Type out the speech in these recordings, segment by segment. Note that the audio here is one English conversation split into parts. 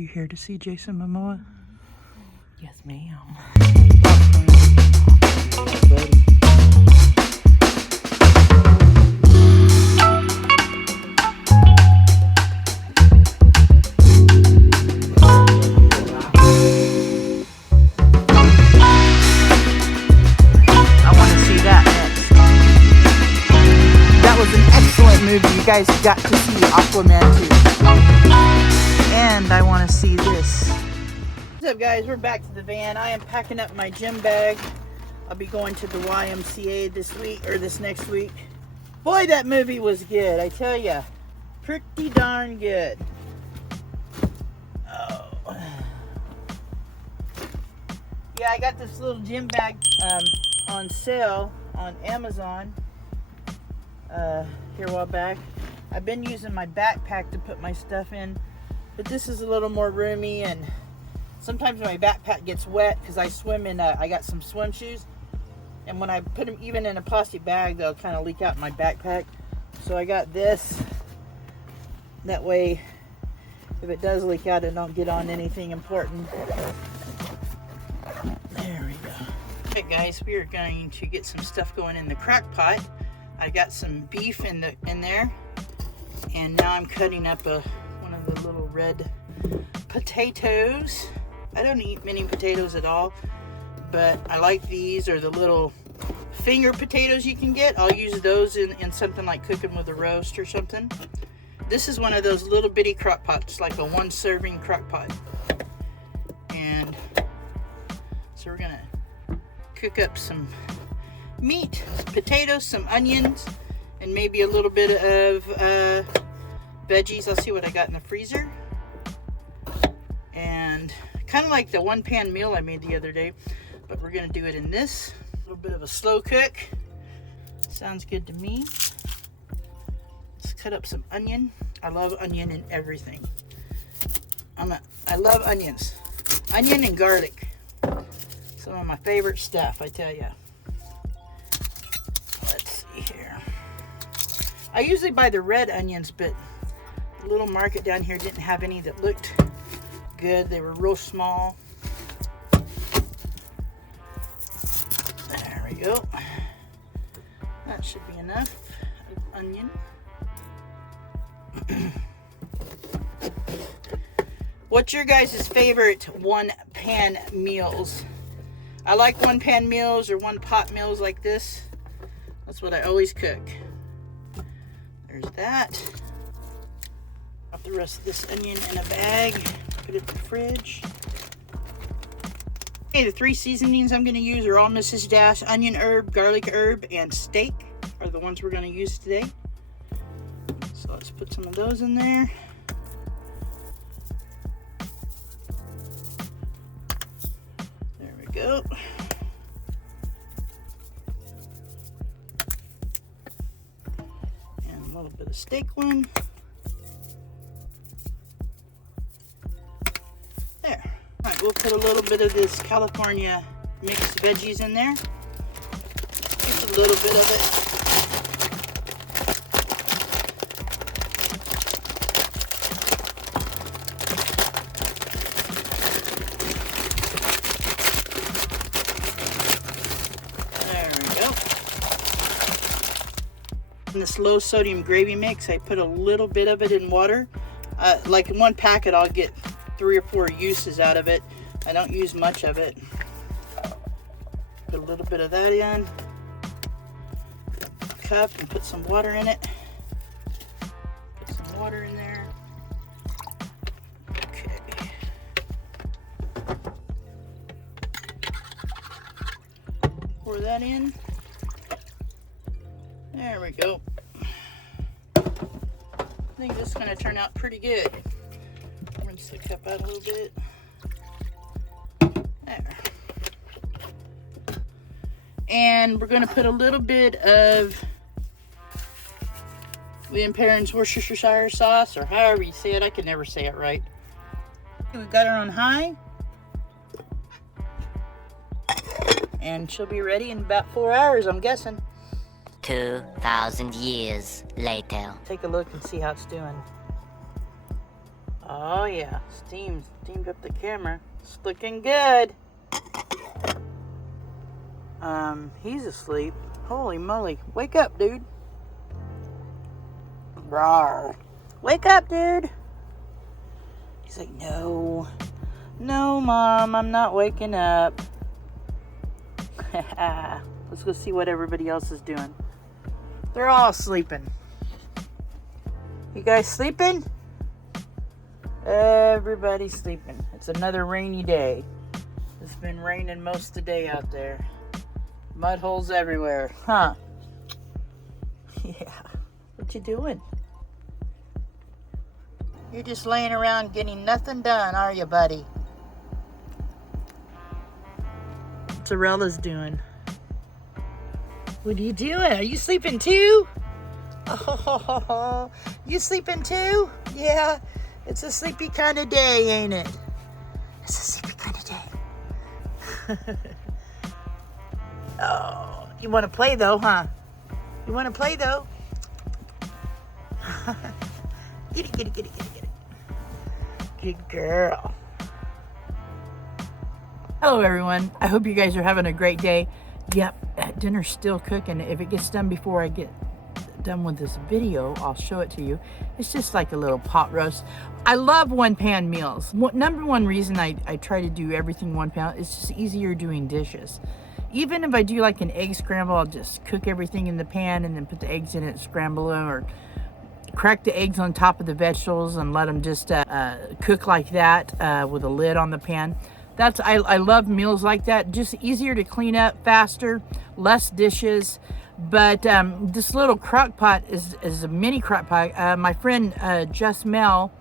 you here to see Jason Momoa? Yes, ma'am. You guys got to see Aquaman 2. And I want to see this. What's up, guys? We're back to the van. I am packing up my gym bag. I'll be going to the YMCA this week, or this next week. Boy, that movie was good, I tell ya. Pretty darn good. Oh. Yeah, I got this little gym bag on sale on Amazon here a while back. I've been using my backpack to put my stuff in, but this is a little more roomy, and sometimes my backpack gets wet because I swim in I got some swim shoes, and when I put them even in a plastic bag, they'll kind of leak out in my backpack. So I got this, that way if it does leak out, it don't get on anything important. There we go. Okay guys, we are going to get some stuff going in the crock pot. I got some beef in there, and now I'm cutting up one of the little red potatoes. I don't eat many potatoes at all, but I like these, or the little finger potatoes you can get. I'll use those in something like cooking with a roast or something. This is one of those little bitty crock pots, like a 1-serving crock pot. And so we're gonna cook up some meat, potatoes, some onions, and maybe a little bit of veggies. I'll see what I got in the freezer. And kind of like the one-pan meal I made the other day, but we're gonna do it in this. A little bit of a slow cook. Sounds good to me. Let's cut up some onion. I love onion in everything. I love onions. Onion and garlic. Some of my favorite stuff, I tell ya. Here, I usually buy the red onions, but the little market down here didn't have any that looked good. They were real small. There we go. That should be enough onion. What's your guys' favorite one-pan meals? I like one-pan meals or one-pot meals like this. That's what I always cook. There's that. Put the rest of this onion in a bag. Put it in the fridge. Okay, the 3 seasonings I'm going to use are all Mrs. Dash. Onion herb, garlic herb, and steak are the ones we're going to use today. So let's put some of those in there. There we go. A little bit of steak one. There. All right, we'll put a little bit of this California mixed veggies in there. Just a little bit of it. In this low sodium gravy mix, I put a little bit of it in water. Like in one packet, I'll get 3 or 4 uses out of it. I don't use much of it. Put a little bit of that in a cup and put some water in it. Put some water in there. Okay. Pour that in. There we go. I think this is going to turn out pretty good. Rinse the cup out a little bit. There. And we're going to put a little bit of William Perrin's Worcestershire sauce, or however you say it. I can never say it right. We've got her on high. And she'll be ready in about 4 hours, I'm guessing. 2,000 years later. Take a look and see how it's doing. Oh yeah, steamed up the camera. It's looking good. He's asleep. Holy moly. Wake up, dude. Rawr. Wake up, dude. He's like, no. No, Mom, I'm not waking up. Let's go see what everybody else is doing. They're all sleeping. You guys sleeping? Everybody's sleeping. It's another rainy day. It's been raining most of the day out there. Mud holes everywhere. Huh? Yeah. What you doing? You're just laying around getting nothing done, are you, buddy? What's Aurella's doing? What are you doing? Are you sleeping too? Oh, you sleeping too? Yeah, it's a sleepy kind of day, ain't it? It's a sleepy kind of day. Oh, you want to play though, huh? You want to play though? Get it, get it, get it, get it, get it. Good girl. Hello, everyone. I hope you guys are having a great day. Yep, dinner's still cooking. If it gets done before I get done with this video, I'll show it to you. It's just like a little pot roast. I love one-pan meals. Number one reason I try to do everything one pan, it's just easier doing dishes. Even if I do like an egg scramble, I'll just cook everything in the pan and then put the eggs in it, scramble them, or crack the eggs on top of the vegetables and let them just cook like that with a lid on the pan. I love meals like that. Just easier to clean up, faster, less dishes. But this little crock pot is a mini crock pot. My friend Just Mel,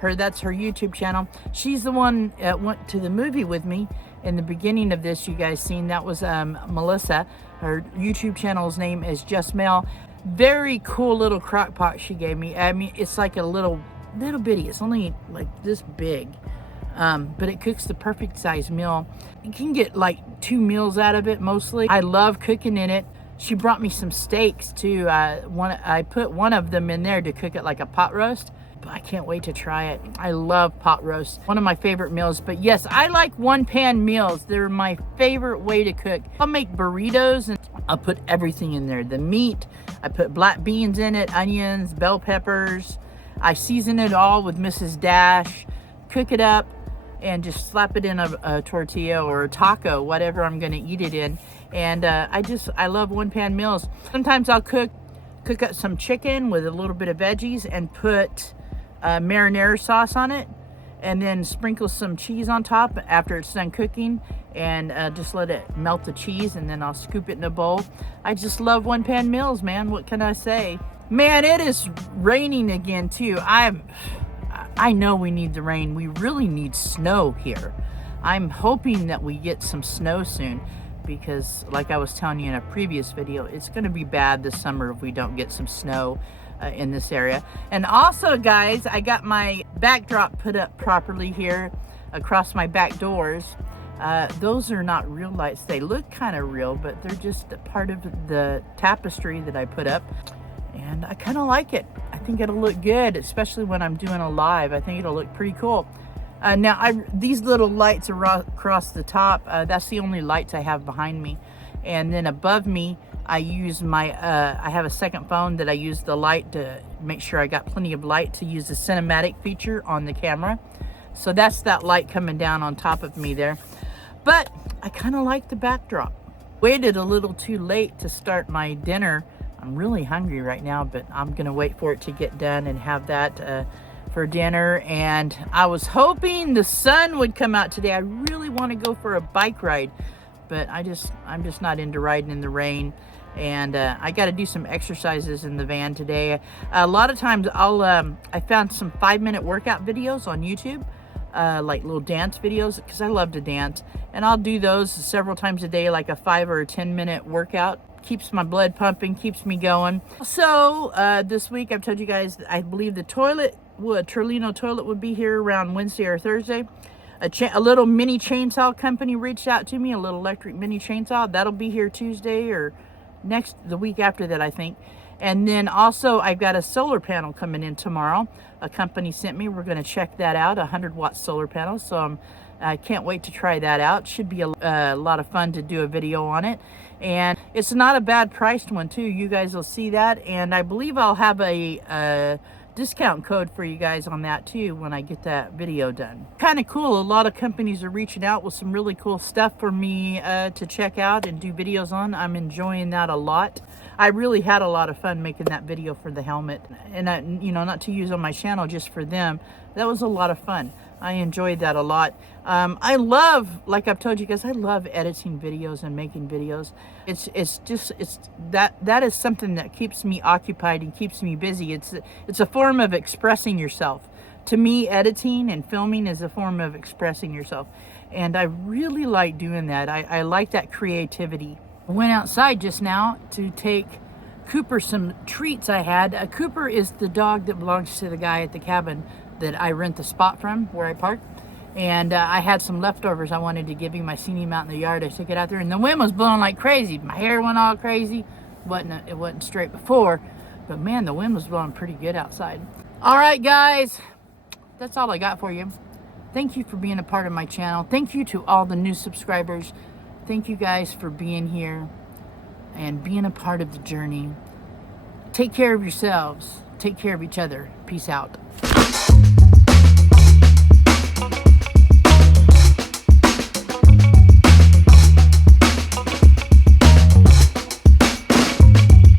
that's her YouTube channel. She's the one that went to the movie with me in the beginning of this. You guys seen that was Melissa. Her YouTube channel's name is Just Mel. Very cool little crock pot she gave me. I mean, it's like a little bitty. It's only like this big. But it cooks the perfect size meal. You can get like 2 meals out of it mostly. I love cooking in it. She brought me some steaks too. I put one of them in there to cook it like a pot roast. But I can't wait to try it. I love pot roast. One of my favorite meals. But yes, I like one-pan meals. They're my favorite way to cook. I'll make burritos and I'll put everything in there. The meat, I put black beans in it, onions, bell peppers. I season it all with Mrs. Dash. Cook it up and just slap it in a tortilla or a taco, whatever I'm gonna eat it in. And I love one-pan meals. Sometimes I'll cook up some chicken with a little bit of veggies and put marinara sauce on it, and then sprinkle some cheese on top after it's done cooking, and just let it melt the cheese, and then I'll scoop it in a bowl. I just love one-pan meals, man. What can I say? Man, it is raining again too. I know we need the rain. We really need snow here. I'm hoping that we get some snow soon, because like I was telling you in a previous video, it's going to be bad this summer if we don't get some snow in this area. And also, guys, I got my backdrop put up properly here across my back doors. Those are not real lights. They look kind of real, but they're just a part of the tapestry that I put up. And I kind of like it. I think it'll look good, especially when I'm doing a live. I think it'll look pretty cool. Now, these little lights are across the top. That's the only lights I have behind me. And then above me, I use I have a second phone that I use the light to make sure I got plenty of light to use the cinematic feature on the camera. So that's that light coming down on top of me there. But I kind of like the backdrop. Waited a little too late to start my dinner. I'm really hungry right now, but I'm gonna wait for it to get done and have that for dinner. And I was hoping the sun would come out today. I really want to go for a bike ride, but I'm just not into riding in the rain. And I got to do some exercises in the van today. A lot of times I found some 5-minute workout videos on YouTube, like little dance videos, because I love to dance, and I'll do those several times a day, like a 5 or a 10-minute workout. Keeps my blood pumping, keeps me going. So this week I've told you guys, I believe the Torlino toilet would be here around Wednesday or Thursday. A little mini chainsaw company reached out to me, a little electric mini chainsaw. That'll be here Tuesday or the week after that, I think. And then also I've got a solar panel coming in tomorrow a company sent me. We're going to check that out, 100-watt solar panels. So I can't wait to try that out. Should be a lot of fun to do a video on it. And it's not a bad priced one too. You guys will see that. And I believe I'll have a discount code for you guys on that too when I get that video done. Kind of cool. A lot of companies are reaching out with some really cool stuff for me to check out and do videos on. I'm enjoying that a lot. I really had a lot of fun making that video for the helmet, and you know, not to use on my channel, just for them. That was a lot of fun. I enjoyed that a lot. I love, like I've told you guys, I love editing videos and making videos. It's that is something that keeps me occupied and keeps me busy. It's a form of expressing yourself. To me, editing and filming is a form of expressing yourself, and I really like doing that. I like that creativity. I went outside just now to take Cooper some treats I had. Cooper is the dog that belongs to the guy at the cabin that I rent the spot from, where I park. And I had some leftovers I wanted to give him. I seen him out in the yard. I took it out there, and the wind was blowing like crazy. My hair went all crazy. It wasn't straight before, but man, the wind was blowing pretty good outside. All right, guys, that's all I got for you. Thank you for being a part of my channel. Thank you to all the new subscribers. Thank you guys for being here and being a part of the journey. Take care of yourselves. Take care of each other. Peace out.